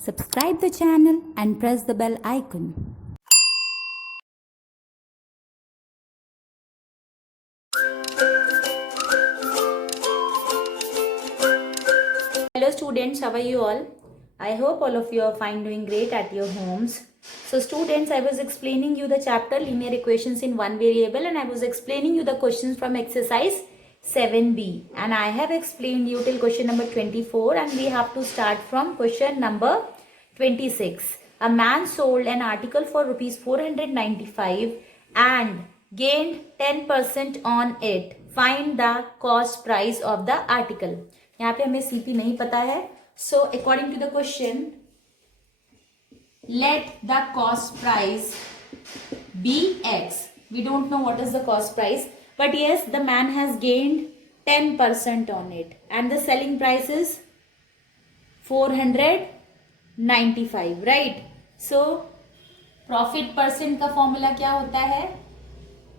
Subscribe the channel and press the bell icon. Hello students, how are you all? I hope all of you are fine, doing great at your homes. So students, I was explaining you the chapter linear equations in one variable and I was explaining you the questions from exercise 7b, and I have explained you till question number 24 and we have to start from question number 26. A man sold an article for rupees 495 and gained 10% on it. Find the cost price of the article. यहाँ पे हमें CP नहीं पता है. So according to the question, let the cost price be X. We don't know what is the cost price, but yes, the man has gained 10% on it and the selling price is 495, right? So profit percent का formula क्या होता है?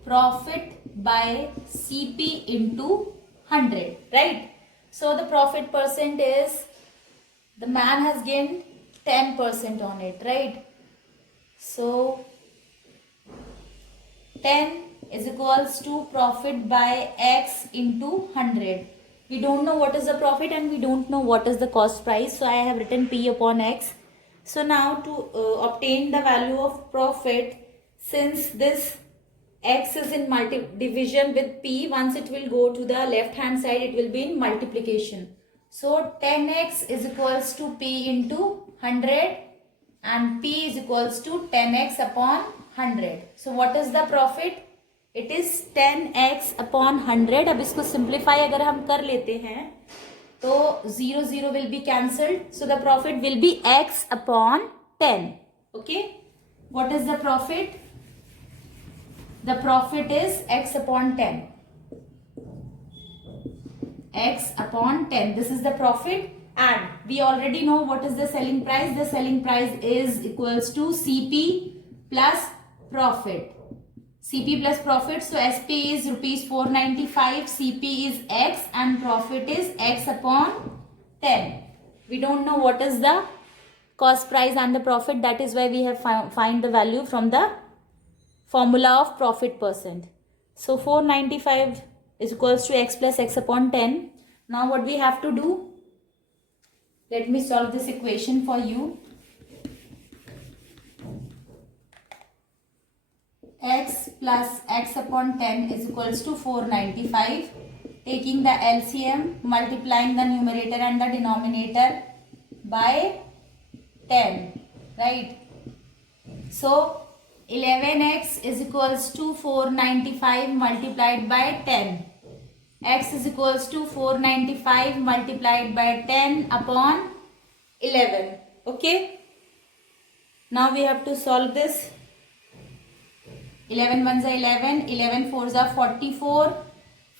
Profit by CP into 100, right? So the profit percent is, the man has gained 10% on it, right? So 10 is equals to profit by X into 100. We don't know what is the profit and we don't know what is the cost price. So I have written P upon X. So now to obtain the value of profit, since this X is in division with P, once it will go to the left hand side, it will be in multiplication. So 10x is equals to P into 100 and P is equals to 10x upon 100. So what is the profit? It is 10x upon 100. अब इसको simplify अगर हम कर लेते हैं तो 0 0 will be cancelled. So the profit will be x upon 10. Okay. What is the profit? The profit is x upon 10. X upon 10. This is the profit, and we already know what is the selling price. The selling price is equals to CP plus profit. CP plus profit. So SP is rupees 495, CP is X and profit is X upon 10. We don't know what is the cost price and the profit. That is why we have find the value from the formula of profit percent. So 495 is equals to X plus X upon 10. Now what we have to do? Let me solve this equation for you. X plus X upon 10 is equals to 495. Taking the LCM, multiplying the numerator and the denominator by 10. Right? So 11x is equals to 495 multiplied by 10. X is equals to 495 multiplied by 10 upon 11. Okay. Now we have to solve this. 11 ones are 11, 11 fours are 44,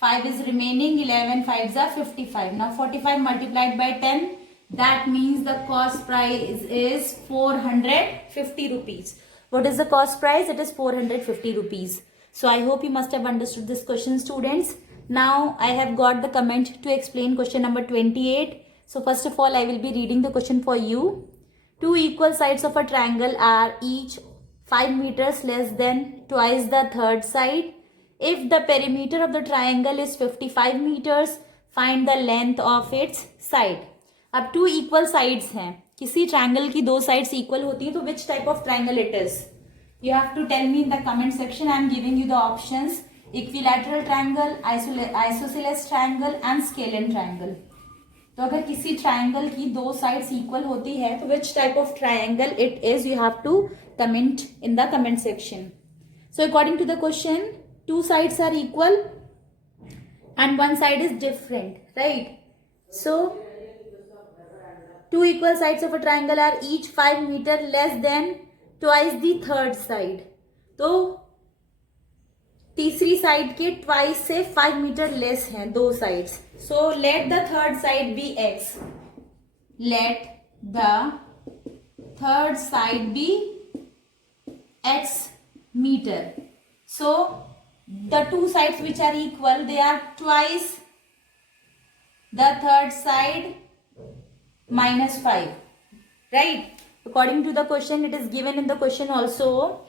5 is remaining, 11 fives are 55. Now 45 multiplied by 10, that means the cost price is 450 rupees. What is the cost price? It is 450 rupees. So I hope you must have understood this question, students. Now I have got the comment to explain question number 28. So first of all, I will be reading the question for you. Two equal sides of a triangle are each 5 meters less than twice the third side. If the perimeter of the triangle is 55 meters, find the length of its side. अब two equal sides हैं, किसी triangle की दो sides equal होती हैं, तो which type of triangle it is? You have to tell me in the comment section. I am giving you the options: equilateral triangle, isosceles triangle and scalene triangle. तो अगर किसी triangle की दो sides equal होती है तो which type of triangle it is, you have to comment in the comment section. So according to the question, two sides are equal and one side is different, right? So two equal sides of a triangle are each 5 meter less than twice the third side. तो तीसरी side के twice से 5 metre less हैं दो sides. So let the third side be x. Let the third side be x meter. So the two sides which are equal, they are twice the third side minus 5. right? According to the question, it is given in the question also,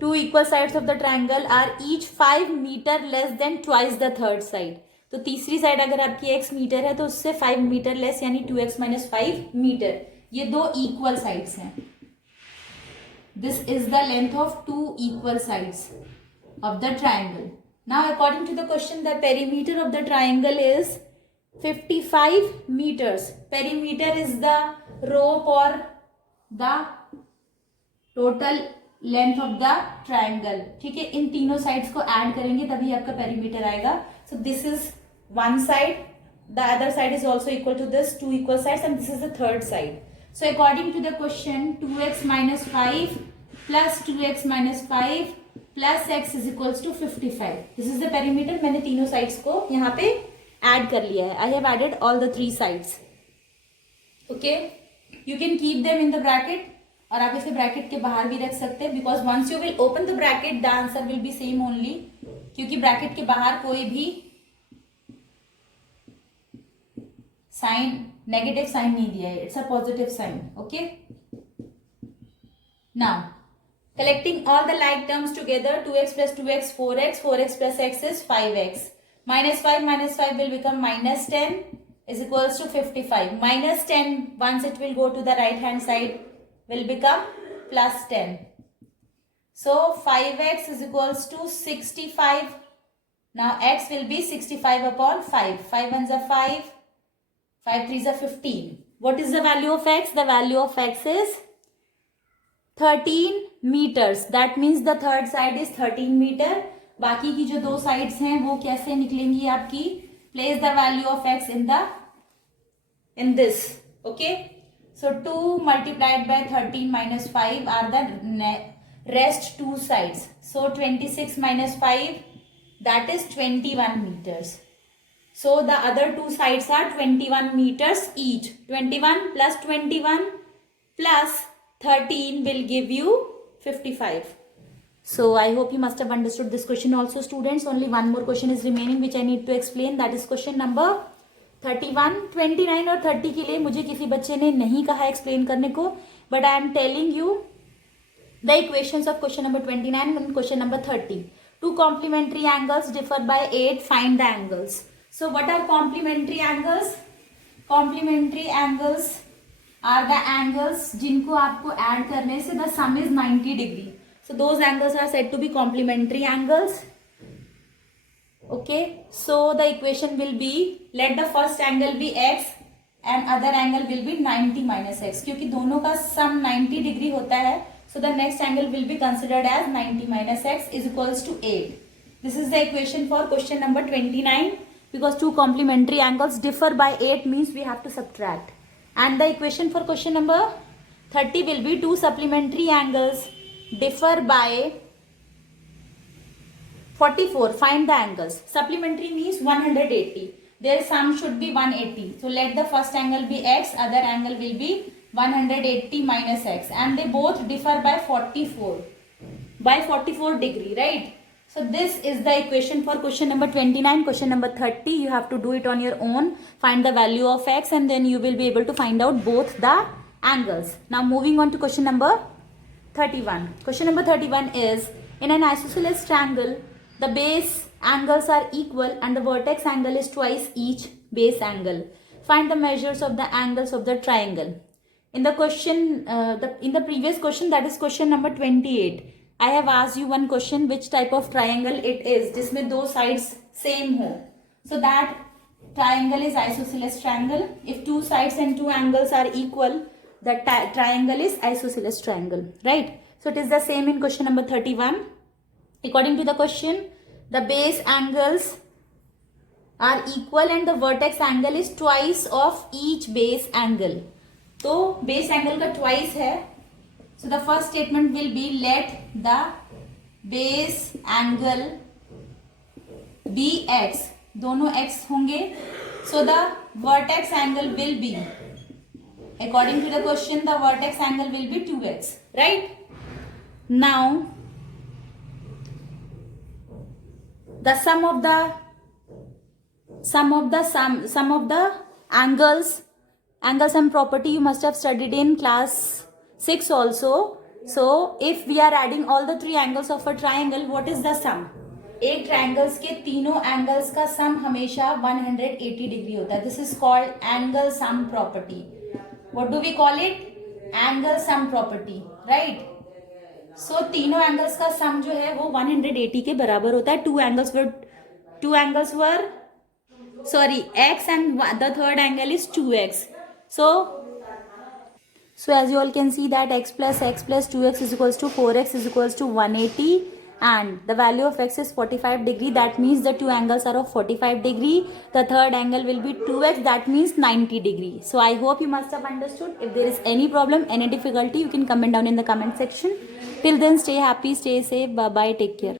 two equal sides of the triangle are each 5 meter less than twice the third side. तो तीसरी side अगर आपकी x metre है तो उससे 5 metre less यानी 2x minus 5 metre. ये दो इक्वल साइड्स हैं. This is the length of two equal sides of the triangle. Now according to the question, the perimeter of the triangle is 55 meters. Perimeter is the rope or the total length of the triangle. ठीक है, इन तीनों sides को add करेंगे तभी आपका perimeter आएगा. So this is one side, the other side is also equal to this, two equal sides, and this is the third side. So according to the question 2x minus 5 plus 2x minus 5 plus x is equals to 55. This is the perimeter. मैंने तीनों sides को यहाँ पे add कर लिया है. I have added all the three sides. Okay, you can keep them in the bracket, और आप इसे ब्रैकेट के बाहर भी रख सकते हैं, because once you will open the bracket the answer will be same only, क्योंकि ब्रैकेट के बाहर कोई भी साइन, नेगेटिव साइन नहीं दिया है. It's a positive sign. Okay, now collecting all the like terms together, 2x plus 2x 4x, 4x plus x is 5x. minus 5 will become minus 10 is equals to 55. minus 10 once it will go to the right hand side will become plus 10. So 5x is equals to 65. Now x will be 65 upon 5. 5 ones are 5. 5 threes are 15. What is the value of x? The value of x is 13 meters. That means the third side is 13 meter. बाकी की जो दो sides हैं वो कैसे निकलेंगी आपकी? Place the value of x in this. Okay. So 2 multiplied by 13 minus 5 are the rest two sides. So 26 minus 5, that is 21 meters. So the other two sides are 21 meters each. 21 plus 21 plus 13 will give you 55. So I hope you must have understood this question also, students. Only one more question is remaining which I need to explain. That is question number 31. 29 और 30 के लिए मुझे किसी बच्चे ने नहीं कहा explain करने को, but I am telling you the equations of question number 29 and question number 30. Two complementary angles differ by 8. Find the angles. So what are complementary angles? Complementary angles are the angles जिनको आपको add करने से the sum is 90 degree. So those angles are said to be complementary angles. Okay, so the equation will be, let the first angle be x and other angle will be 90 minus x. क्योंकि दोनों का sum 90 degree होता है, so the next angle will be considered as 90 minus x is equals to 8. This is the equation for question number 29. Because two complementary angles differ by 8 means we have to subtract. And the equation for question number 30 will be two supplementary angles differ by 44. Find the angles. Supplementary means 180. Their sum should be 180. So let the first angle be x, other angle will be 180 minus x, and they both differ by 44 degree, right? So this is the equation for question number 29. Question number 30, you have to do it on your own. Find the value of x and then you will be able to find out both the angles. Now moving on to question number 31. Question number 31 is, in an isosceles triangle, the base angles are equal and the vertex angle is twice each base angle. Find the measures of the angles of the triangle. In the question, in the previous question, that is question number 28, I have asked you one question, which type of triangle it is, जिसमें दो sides same हो. So that triangle is isosceles triangle. If two sides and two angles are equal, the triangle is isosceles triangle, right? So it is the same in question number 31. According to the question, the base angles are equal and the vertex angle is twice of each base angle. तो base angle का twice है. So the first statement will be, let the base angle be x. दोनों x होंगे. So the vertex angle will be, according to the question, the vertex angle will be 2x, right? Now the sum of the angles angle sum property you must have studied in class 6 also. So if we are adding all the three angles of a triangle, what is the sum? एक triangles के तीनों angles का सम हमेशा 180 degree होता है. This is called angle sum property. What do we call it? Angle sum property, right. So तीनों angles का सम जो है वो 180 के बराबर होता है. Two angles were sorry x and the third angle is 2x. So as you all can see that x plus 2x is equals to 4x is equals to 180, and the value of x is 45 degree. That means the two angles are of 45 degree. The third angle will be 2x, that means 90 degree. So I hope you must have understood. If there is any problem, any difficulty, you can comment down in the comment section. Till then, stay happy, stay safe, bye bye, take care.